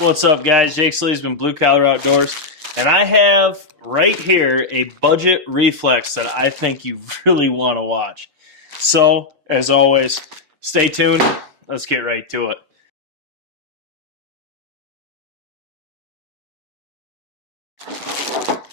What's up, guys? Jake Sleesman, Blue Collar Outdoors, and I have right here a budget reflex that I think you really want to watch. So, as always, stay tuned. Let's get right to it.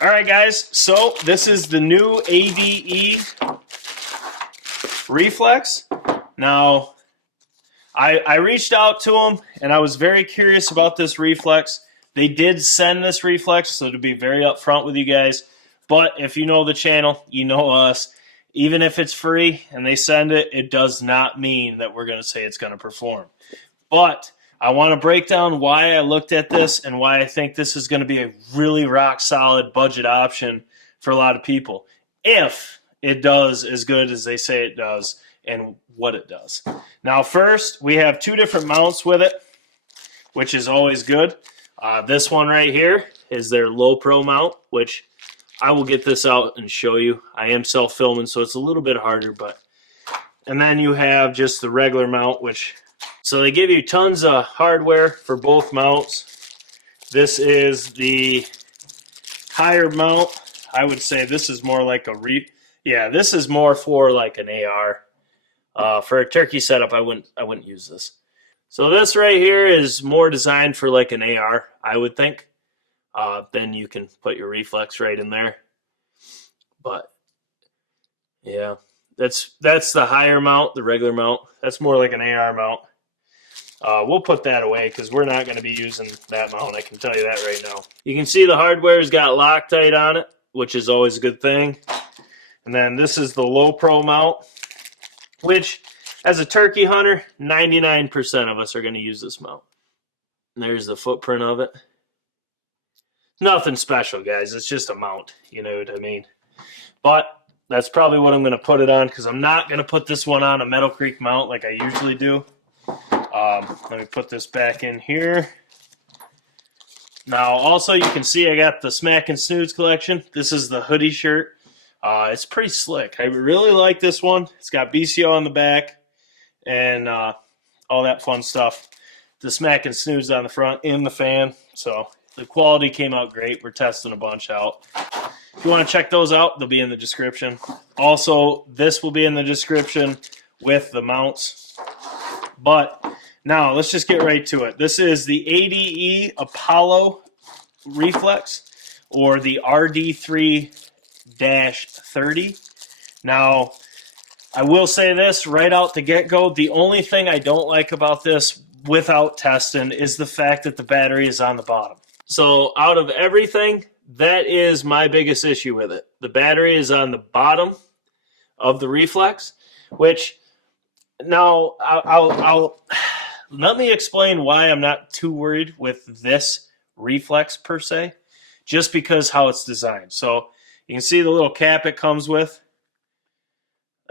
All right, guys. So this is the new ADE reflex. Now, I reached out to them, and I was very curious about this reflex. They did send this reflex, so to be very upfront with you guys. But if you know the channel, you know us. Even if it's free and they send it, it does not mean that we're going to say it's going to perform. But I want to break down why I looked at this and why I think this is going to be a really rock-solid budget option for a lot of people, if it does as good as they say it does and what it does. Now, first, we have two different mounts with it, which is always good. This one right here is their low pro mount, which I will get this out and show you. I am self-filming, so it's a little bit harder. And then you have just the regular mount, which, so they give you tons of hardware for both mounts. This is the higher mount. I would say this is more like this is more for like an AR. For a turkey setup, I wouldn't use this. So this right here is more designed for like an AR, I would think. Then you can put your reflex right in there. But yeah, that's the higher mount, the regular mount. That's more like an AR mount. We'll put that away because we're not going to be using that mount. I can tell you that right now. You can see the hardware's got Loctite on it, which is always a good thing. And then this is the low pro mount, which, as a turkey hunter, 99% of us are going to use this mount. And there's the footprint of it. Nothing special, guys. It's just a mount. You know what I mean? But that's probably what I'm going to put it on, because I'm not going to put this one on a Meadow Creek mount like I usually do. Let me put this back in here. Now, also, you can see I got the Smack and Snooze collection. This is the hoodie shirt. It's pretty slick. I really like this one. It's got BCO on the back and all that fun stuff. The Smack and Snooze on the front and the fan. So the quality came out great. We're testing a bunch out. If you want to check those out, they'll be in the description. Also, this will be in the description with the mounts. But now let's just get right to it. This is the ADE Apollo Reflex, or the RD3-30. Now, I will say this right out the get-go. The only thing I don't like about this without testing is the fact that the battery is on the bottom. So out of everything, that is my biggest issue with it. The battery is on the bottom of the reflex, which now I'll let me explain why I'm not too worried with this reflex per se, just because how it's designed. So you can see the little cap it comes with.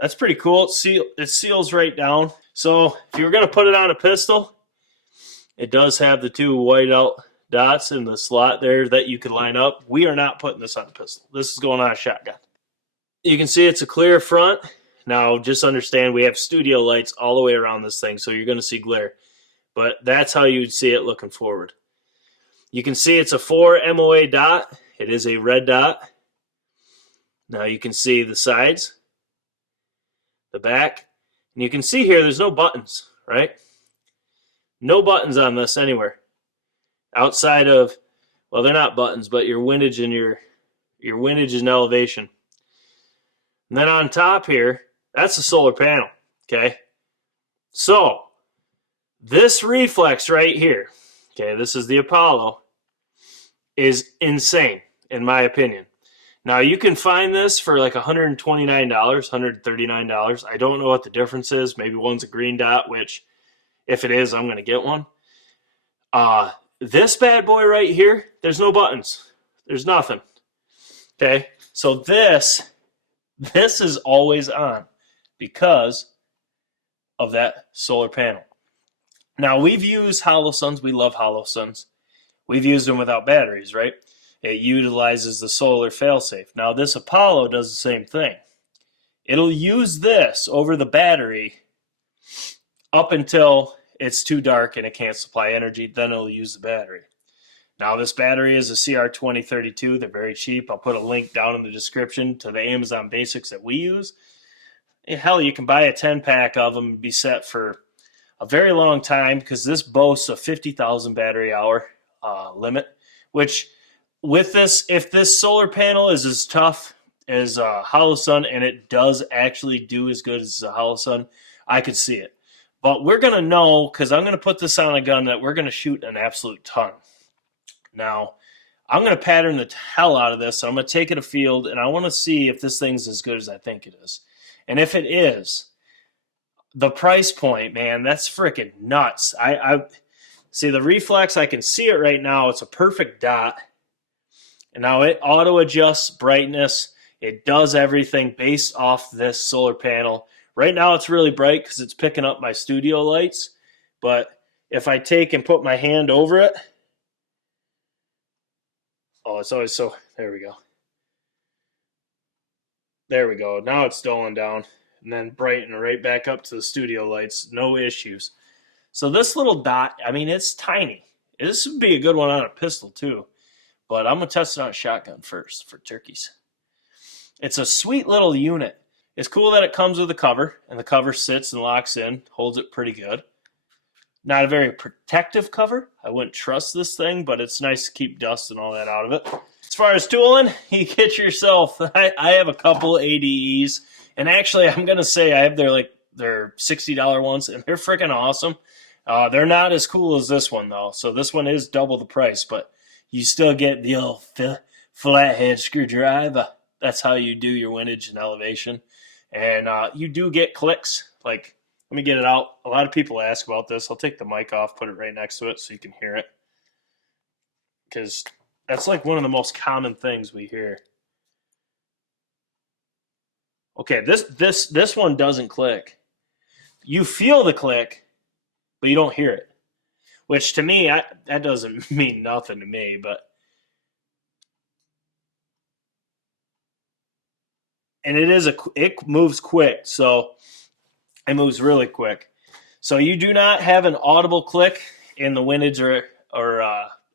That's pretty cool. It seals right down. So if you were going to put it on a pistol, it does have the two white out dots in the slot there that you could line up. We are not putting this on a pistol. This is going on a shotgun. You can see it's a clear front. Now, just understand we have studio lights all the way around this thing, so you're going to see glare. But that's how you'd see it looking forward. You can see it's a 4 MOA dot. It is a red dot. Now you can see the sides, the back, and you can see here there's no buttons, right? No buttons on this anywhere. Outside of, well, they're not buttons, but your windage and your windage and elevation. And then on top here, that's the solar panel, okay? So, this reflex right here, okay, this is the Apollo, is insane, in my opinion. Now, you can find this for like $129, $139. I don't know what the difference is. Maybe one's a green dot, which, if it is, I'm going to get one. This bad boy right here, there's no buttons. There's nothing. Okay, so this is always on because of that solar panel. Now, we've used hollow suns. We love hollow suns. We've used them without batteries, right? It utilizes the solar failsafe. Now, this Apollo does the same thing. It'll use this over the battery up until it's too dark and it can't supply energy, then it'll use the battery. Now, this battery is a CR2032. They're very cheap. I'll put a link down in the description to the Amazon Basics that we use. Hell, you can buy a 10-pack of them and be set for a very long time, because this boasts a 50,000 battery hour limit, which with this, if this solar panel is as tough as Hollow Sun, and it does actually do as good as the Hollow Sun, I could see it. But we're going to know, because I'm going to put this on a gun, that we're going to shoot an absolute ton. Now, I'm going to pattern the hell out of this. So I'm going to take it a field, and I want to see if this thing's as good as I think it is. And if it is, the price point, man, that's freaking nuts. I see the Reflex. I can see it right now. It's a perfect dot. And now it auto-adjusts brightness. It does everything based off this solar panel. Right now it's really bright because it's picking up my studio lights. But if I take and put my hand over it, oh, it's always so, there we go. There we go. Now it's dulling down and then brightening right back up to the studio lights. No issues. So this little dot, I mean, it's tiny. This would be a good one on a pistol too. But I'm going to test it on a shotgun first for turkeys. It's a sweet little unit. It's cool that it comes with a cover, and the cover sits and locks in, holds it pretty good. Not a very protective cover. I wouldn't trust this thing, but it's nice to keep dust and all that out of it. As far as tooling, you get yourself, I have a couple ADEs, and actually I'm going to say I have their $60 ones, and they're freaking awesome. They're not as cool as this one, though, so this one is double the price, but you still get the old flathead screwdriver. That's how you do your windage and elevation. And you do get clicks. Like, let me get it out. A lot of people ask about this. I'll take the mic off, put it right next to it so you can hear it. Because that's like one of the most common things we hear. Okay, this one doesn't click. You feel the click, but you don't hear it. Which to me, that doesn't mean nothing to me, but and it moves quick, so it moves really quick. So you do not have an audible click in the windage or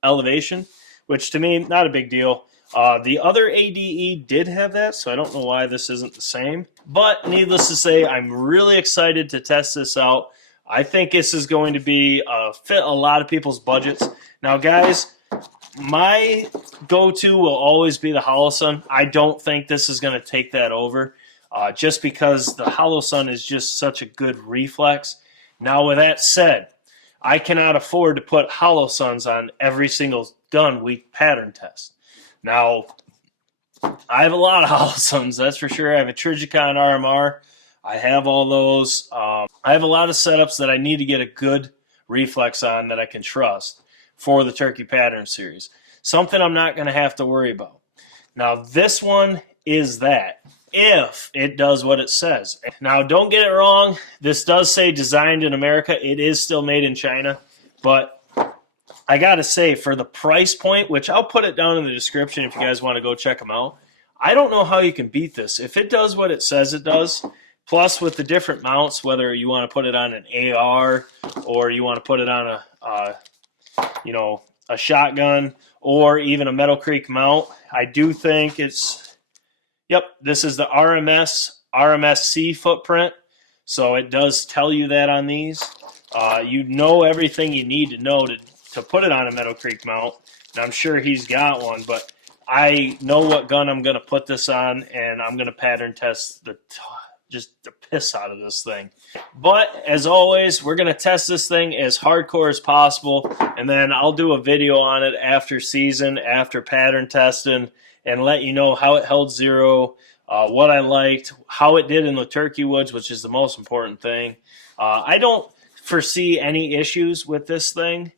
elevation, which to me, not a big deal. The other ADE did have that, so I don't know why this isn't the same. But needless to say, I'm really excited to test this out. I think this is going to be fit a lot of people's budgets. Now, guys, my go-to will always be the Hollow Sun. I don't think this is going to take that over, just because the Hollow Sun is just such a good reflex. Now, with that said, I cannot afford to put Hollow Suns on every single gun we pattern test. Now, I have a lot of Hollow Suns, that's for sure. I have a Trijicon RMR. I have all those. I have a lot of setups that I need to get a good reflex on that I can trust for the Turkey Pattern series. Something I'm not going to have to worry about. Now, this one is that, if it does what it says. Now, don't get it wrong. This does say designed in America. It is still made in China. But I got to say, for the price point, which I'll put it down in the description if you guys want to go check them out, I don't know how you can beat this. If it does what it says it does, plus with the different mounts, whether you want to put it on an AR or you want to put it on a shotgun or even a Metal Creek mount, I do think it's, yep, this is the RMSC footprint. So it does tell you that on these. You know everything you need to know to put it on a Metal Creek mount. And I'm sure he's got one, but I know what gun I'm going to put this on, and I'm going to pattern test just the piss out of this thing. But as always, we're going to test this thing as hardcore as possible, and then I'll do a video on it after season, after pattern testing, and let you know how it held zero, what I liked, how it did in the turkey woods, which is the most important thing. I don't foresee any issues with this thing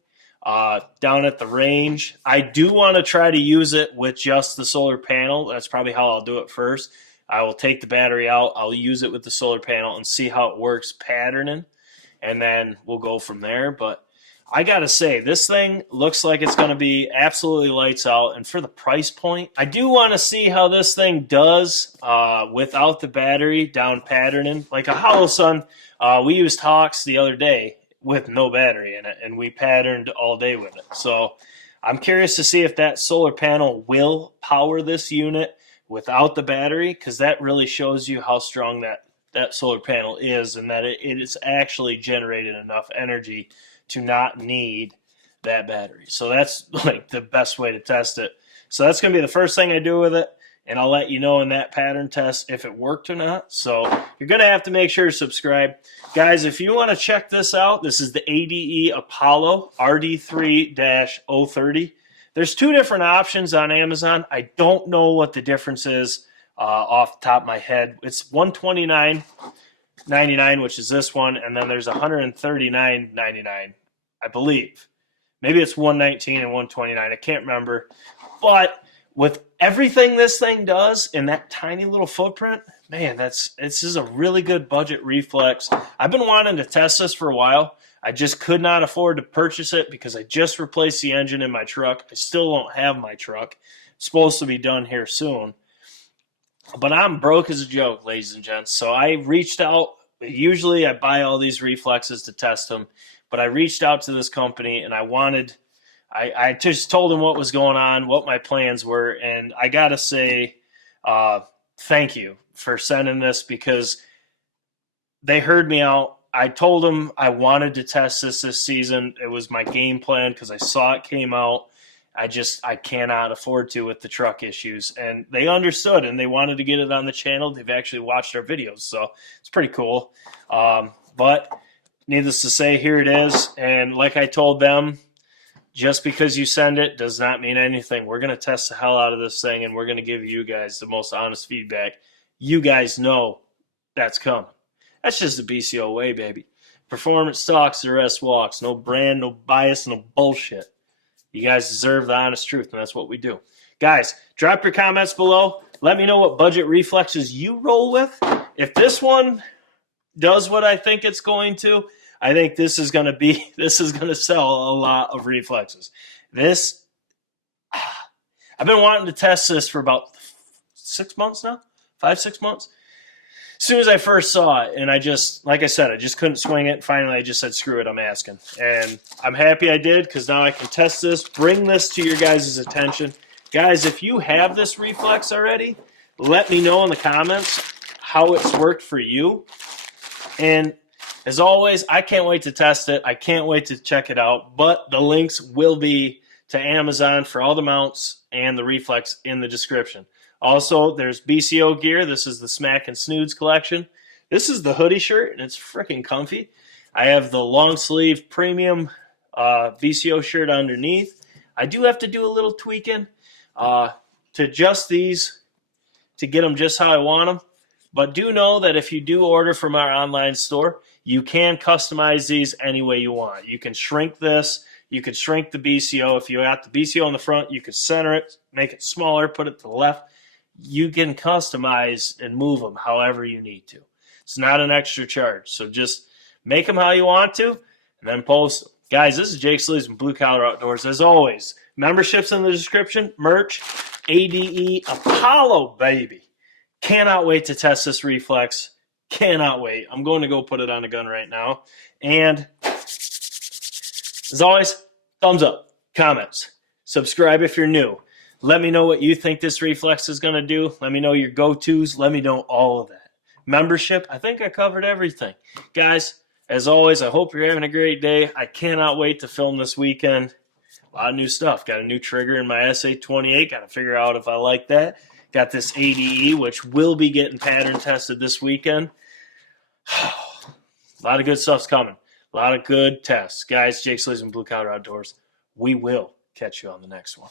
down at the range. I do want to try to use it with just the solar panel. That's probably how I'll do it first. I will take the battery out, I'll use it with the solar panel and see how it works patterning, and then we'll go from there. But I gotta say, this thing looks like it's going to be absolutely lights out, and for the price point, I do want to see how this thing does without the battery down patterning. Like a Hollow Sun, we used Hawks the other day, with no battery in it, and we patterned all day with it. So I'm curious to see if that solar panel will power this unit without the battery, because that really shows you how strong that solar panel is, and that it is actually generating enough energy to not need that battery. So that's like the best way to test it. So that's going to be the first thing I do with it, and I'll let you know in that pattern test if it worked or not. So you're going to have to make sure to subscribe. Guys, if you want to check this out, this is the ADE Apollo RD3-030. There's two different options on Amazon. I don't know what the difference is off the top of my head. It's $129.99, which is this one, and then there's $139.99, I believe. Maybe it's $119 and $129. I can't remember. But with everything this thing does in that tiny little footprint, man, this is a really good budget reflex. I've been wanting to test this for a while. I just could not afford to purchase it because I just replaced the engine in my truck. I still don't have my truck. It's supposed to be done here soon. But I'm broke as a joke, ladies and gents. So I reached out. Usually I buy all these reflexes to test them. But I reached out to this company, and I just told them what was going on, what my plans were, and I got to say thank you for sending this, because they heard me out. I told them I wanted to test this season. It was my game plan because I saw it came out. I cannot afford to with the truck issues. And they understood, and they wanted to get it on the channel. They've actually watched our videos, so it's pretty cool. But needless to say, here it is. And like I told them, just because you send it does not mean anything. We're going to test the hell out of this thing, and we're going to give you guys the most honest feedback. You guys know that's coming. That's just the BCO way, baby. Performance talks, the rest walks. No brand, no bias, no bullshit. You guys deserve the honest truth, and that's what we do. Guys, drop your comments below. Let me know what budget reflexes you roll with. If this one does what I think it's going to, I think this is going to sell a lot of reflexes. I've been wanting to test this for about 6 months now, 5-6 months. As soon as I first saw it, and like I said, I just couldn't swing it. Finally, I just said, screw it, I'm asking. And I'm happy I did, because now I can test this, bring this to your guys' attention. Guys, if you have this reflex already, let me know in the comments how it's worked for you. And as always, I can't wait to test it. I can't wait to check it out. But the links will be to Amazon for all the mounts and the reflex in the description. Also, there's BCO gear. This is the Smack and Snoods collection. This is the hoodie shirt, and it's freaking comfy. I have the long sleeve premium BCO shirt underneath. I do have to do a little tweaking to adjust these to get them just how I want them. But do know that if you do order from our online store, you can customize these any way you want. You can shrink this. You could shrink the BCO. If you got the BCO in the front, you could center it, make it smaller, put it to the left. You can customize and move them however you need to. It's not an extra charge. So just make them how you want to, and then post them. Guys, this is Jake Sleeves from Blue Collar Outdoors. As always, memberships in the description, merch, ADE Apollo, baby. Cannot wait to test this reflex. Cannot wait. I'm going to go put it on a gun right now. And as always, thumbs up, comments, subscribe if you're new. Let me know what you think this reflex is going to do. Let me know your go-tos. Let me know all of that. Membership, I think I covered everything. Guys, as always, I hope you're having a great day. I cannot wait to film this weekend. A lot of new stuff. Got a new trigger in my SA28. Got to figure out if I like that. Got this ADE, which will be getting pattern tested this weekend. A lot of good stuff's coming. A lot of good tests. Guys, Jake Sleeves and Blue Collar Outdoors. We will catch you on the next one.